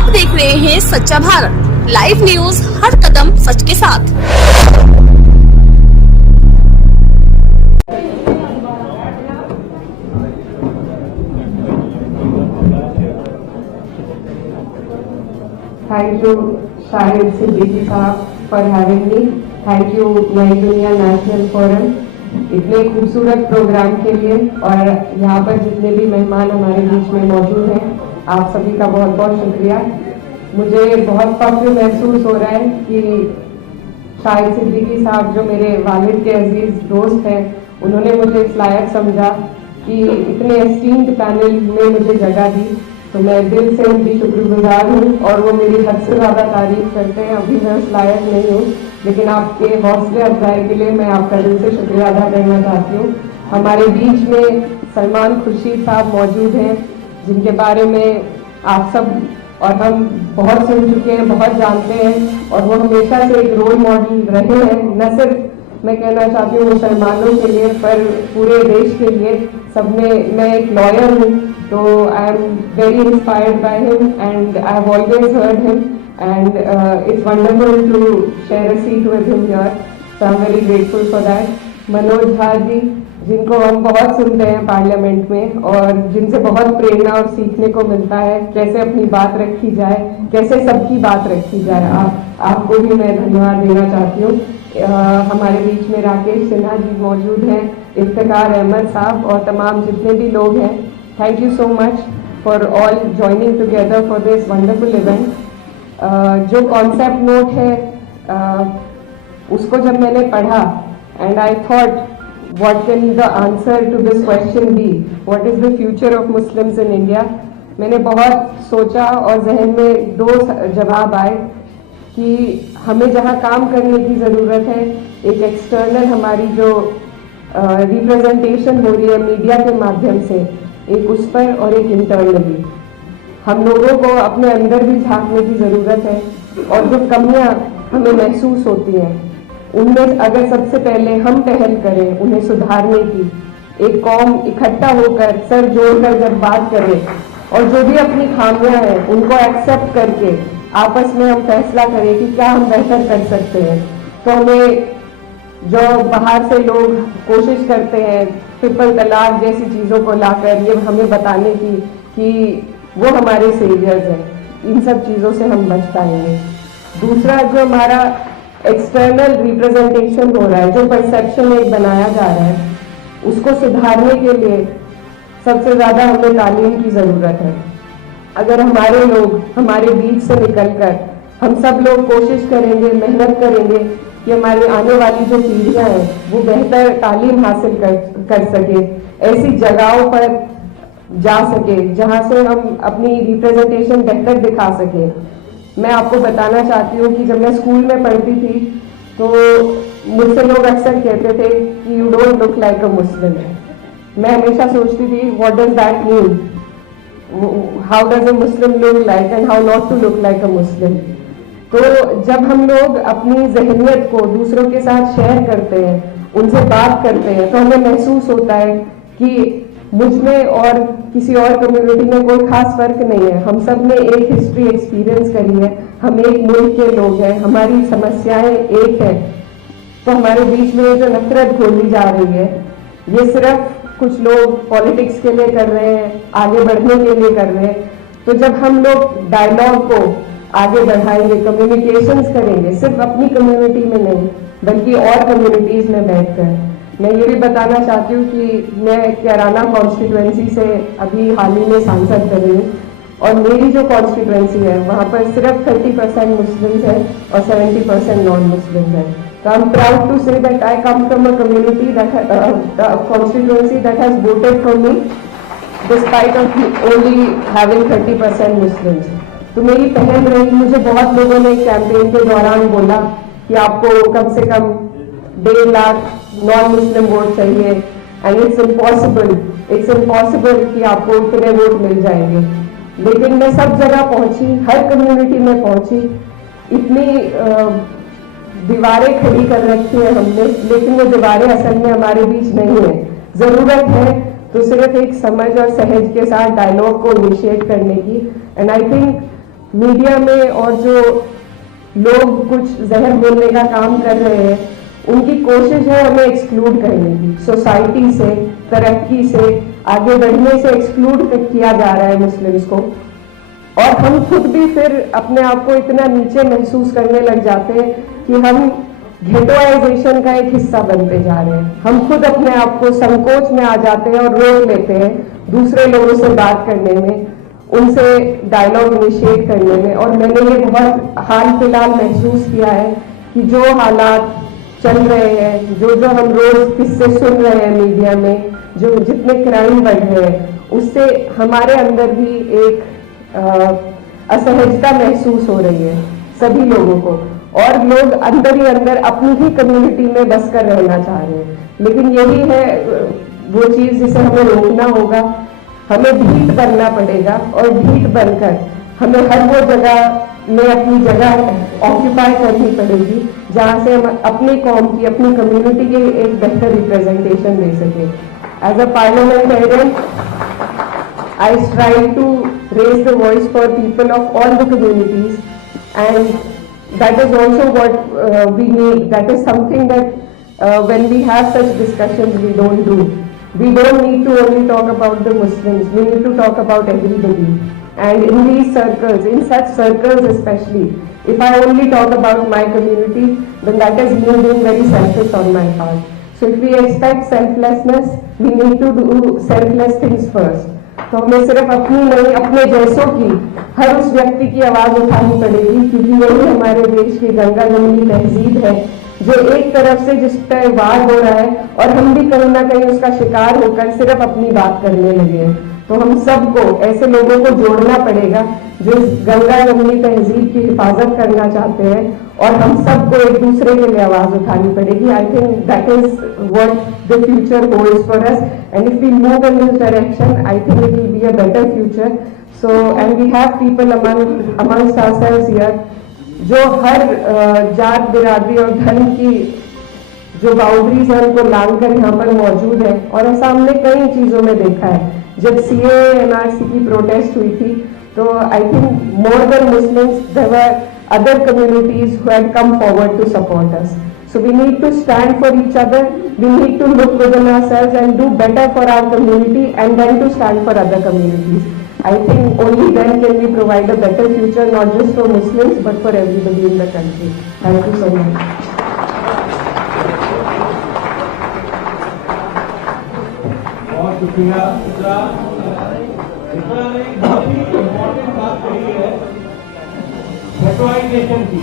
आप देख रहे हैं सच्चा भारत लाइव न्यूज, हर कदम सच के साथ। Thank you, Shahid Siddiqui साहब, for having me. Thank you, नई दुनिया नेशनल फोरम, इतने खूबसूरत प्रोग्राम के लिए, और यहाँ पर जितने भी मेहमान हमारे बीच में मौजूद हैं, आप सभी का बहुत बहुत शुक्रिया। मुझे बहुत फख्र महसूस हो रहा है कि शाहिद सिद्दीकी साहब, जो मेरे वालिद के अजीज दोस्त हैं, उन्होंने मुझे इस लायक समझा कि इतने एस्टीम्ड पैनल में मुझे जगह दी, तो मैं दिल से उनकी शुक्रगुजार हूँ। और वो मेरी हद से ज़्यादा तारीफ करते हैं, अभी मैं उस लायक नहीं हूँ, लेकिन आपके हौसले अफजाई के लिए मैं आपका दिल से शुक्रिया अदा करना चाहती हूँ। हमारे बीच में सलमान खुर्शीद साहब मौजूद हैं, जिनके बारे में आप सब और हम बहुत सुन चुके हैं, बहुत जानते हैं, और वो हमेशा से एक रोल मॉडल रहे हैं, न सिर्फ मैं कहना चाहती हूँ मुसलमानों के लिए, पर पूरे देश के लिए। सब में मैं एक लॉयर हूँ, तो I am very inspired by him and I have always heard him and it's wonderful to share a seat with him here, so I am very grateful for that. Manoj Jha ji, जिनको हम बहुत सुनते हैं पार्लियामेंट में, और जिनसे बहुत प्रेरणा और सीखने को मिलता है, कैसे अपनी बात रखी जाए, कैसे सबकी बात रखी जाए। आपको भी मैं धन्यवाद देना चाहती हूँ। हमारे बीच में राकेश सिन्हा जी मौजूद हैं, इफ्तिकार अहमद साहब, और तमाम जितने भी लोग हैं। Thank you so much for all joining together for this wonderful event. जो कॉन्सेप्ट नोट है, उसको जब मैंने पढ़ा, and I thought what can the answer to this question be, what is the future of Muslims in India। मैंने बहुत सोचा और जहन में दो जवाब आए कि हमें जहाँ काम करने की ज़रूरत है, एक एक्सटर्नल हमारी जो रिप्रेजेंटेशन हो रही है मीडिया के माध्यम से, एक उस पर, और एक इंटरनली हम लोगों को अपने अंदर भी झांकने की ज़रूरत है। और जो कमियाँ हमें महसूस होती हैं, उनमें अगर सबसे पहले हम पहल करें उन्हें सुधारने की, एक कौम इकट्ठा होकर सर जोड़कर जब बात करें, और जो भी अपनी खामियां हैं उनको एक्सेप्ट करके आपस में हम फैसला करें कि क्या हम बेहतर कर सकते हैं, तो हमें जो बाहर से लोग कोशिश करते हैं ट्रिपल तलाक जैसी चीज़ों को लाकर ये हमें बताने की कि वो हमारे सेवियर्स हैं, इन सब चीज़ों से हम बच पाएंगे। दूसरा, जो हमारा एक्सटर्नल रिप्रेजेंटेशन हो रहा है, जो परसेप्शन एक बनाया जा रहा है, उसको सुधारने के लिए सबसे ज़्यादा हमें तालीम की ज़रूरत है। अगर हमारे लोग हमारे बीच से निकलकर हम सब लोग कोशिश करेंगे, मेहनत करेंगे कि हमारी आने वाली जो पीढ़ियाँ हैं वो बेहतर तालीम हासिल कर सके, ऐसी जगहों पर जा सके जहाँ से हम अपनी रिप्रेजेंटेशन बेहतर दिखा सके। मैं आपको बताना चाहती हूँ कि जब मैं स्कूल में पढ़ती थी तो मुझसे लोग अक्सर कहते थे कि you don't look like a Muslim. मैं हमेशा सोचती थी what does that mean, how does a Muslim look like and how not to look like a Muslim. तो जब हम लोग अपनी जहनियत को दूसरों के साथ शेयर करते हैं, उनसे बात करते हैं, तो हमें महसूस होता है कि मुझ में और किसी और कम्युनिटी में कोई खास फर्क नहीं है। हम सब ने एक हिस्ट्री एक्सपीरियंस करी है, हम एक मुल्क के लोग हैं, हमारी समस्याएं एक है। तो हमारे बीच में जो नफरत घोली जा रही है, ये सिर्फ कुछ लोग पॉलिटिक्स के लिए कर रहे हैं, आगे बढ़ने के लिए कर रहे हैं। तो जब हम लोग डायलॉग को आगे बढ़ाएंगे, कम्युनिकेशंस करेंगे, सिर्फ अपनी कम्युनिटी में नहीं बल्कि और कम्युनिटीज में बैठकर। मैं ये भी बताना चाहती हूँ कि मैं कैराना कॉन्स्टिट्यूएंसी से अभी हाल ही में सांसद बनी हूँ, और मेरी जो कॉन्स्टिट्यूएंसी है वहाँ पर सिर्फ 30% मुस्लिम्स हैं और 70% नॉन मुस्लिम्स हैं। तो I am proud to say that I come from a community that constituency that has voted for me despite of only having 30% Muslims. तो मेरी पहल रही, मुझे बहुत लोगों ने कैंपेन के दौरान बोला कि आपको कम से कम 1.5 लाख नॉन मुस्लिम वोट चाहिए, एंड इट्स इम्पॉसिबल कि आपको इतने वोट मिल जाएंगे। लेकिन मैं सब जगह पहुंची, हर कम्युनिटी में पहुंची, इतनी दीवारें खड़ी कर रखी है हमने, लेकिन वो दीवारें असल में हमारे बीच नहीं है। जरूरत है तो सिर्फ एक समझ और सहज के साथ डायलॉग को इनिशिएट करने की। एंड आई थिंक मीडिया में और जो लोग कुछ जहर बोलने का काम कर रहे हैं, उनकी कोशिश है हमें एक्सक्लूड करने की, सोसाइटी से, तरक्की से, आगे बढ़ने से एक्सक्लूड किया जा रहा है मुस्लिम्स को। और हम खुद भी फिर अपने आप को इतना नीचे महसूस करने लग जाते हैं कि हम घेटोआइजेशन का एक हिस्सा बनते जा रहे हैं। हम खुद अपने आप को संकोच में आ जाते हैं और रोक लेते हैं दूसरे लोगों से बात करने में, उनसे डायलॉग इनिशिएट करने में। और मैंने ये बहुत हाल फिलहाल महसूस किया है कि जो हालात चल रहे हैं, जो हम रोज किस्से सुन रहे हैं मीडिया में, जो जितने क्राइम बढ़ रहे हैं, उससे हमारे अंदर भी एक असहजता महसूस हो रही है सभी लोगों को। और लोग अंदर ही अंदर अपनी ही कम्युनिटी में बस कर रहना चाह रहे हैं। लेकिन यही है वो चीज जिसे हमें रोकना होगा। हमें ढीठ बनना पड़ेगा और ढीठ बनकर हमें हर वो जगह में अपनी जगह ऑक्यूपाई करनी पड़ेगी जहां से हम अपनी कौम की, अपनी कम्युनिटी की एक बेहतर रिप्रेजेंटेशन दे सके। As a parliamentarian, I strive to raise the voice for people of all the communities, and that is also what we need. That is something that when we have such discussions we don't do. We don't need to only talk about the Muslims, we need to talk about everybody. And in these circles, in such circles especially, if I only talk about my community, then that is me being very selfish on my part. So if we expect selflessness, we need to do selfless things first. तो हमें सिर्फ अपनी नहीं, अपने जैसों की, हर उस व्यक्ति की आवाज उठानी पड़ेगी, क्योंकि यही हमारे देश की गंगा जमुनी तहजीब है, जो एक तरफ से जिस पर वार हो रहा है और हम भी कहीं ना कहीं उसका शिकार होकर सिर्फ अपनी बात करने लगे हैं। तो हम सबको, ऐसे लोगों को जोड़ना पड़ेगा जो इस गंगा जमुनी तहजीब की हिफाजत करना चाहते हैं, और हम सबको एक दूसरे के लिए आवाज उठानी पड़ेगी। I think that is what the future holds for us, and if we move in this direction, I think it will be a better future. So and we have people amongst ourselves here जो हर जात, बिरादरी और धर्म की जो boundaries है उनको लांग कर यहाँ पर मौजूद है। और ऐसा हमने कई चीजों में देखा है। जब CAA NRC की प्रोटेस्ट हुई थी, तो I think more than Muslims there were other communities who had come forward to support us. So we need to stand for each other, we need to look within ourselves and do better for our community, and then to stand for other communities. I think only then can we provide a better future, not just for Muslims but for everybody in the country. Thank you so much. बहुत शुक्रिया इकरा ने बहुत ही important बात कही है, घेटोआइजेशन की।